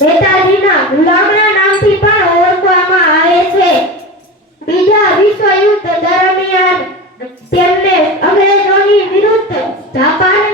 નેતાજીના ગુલામના નામથી પણ ઓળખવામાં આવે છે. બીજા વિશ્વ યુદ્ધ દરમિયાન તેમને અંગ્રેજોની વિરુદ્ધ જાપાન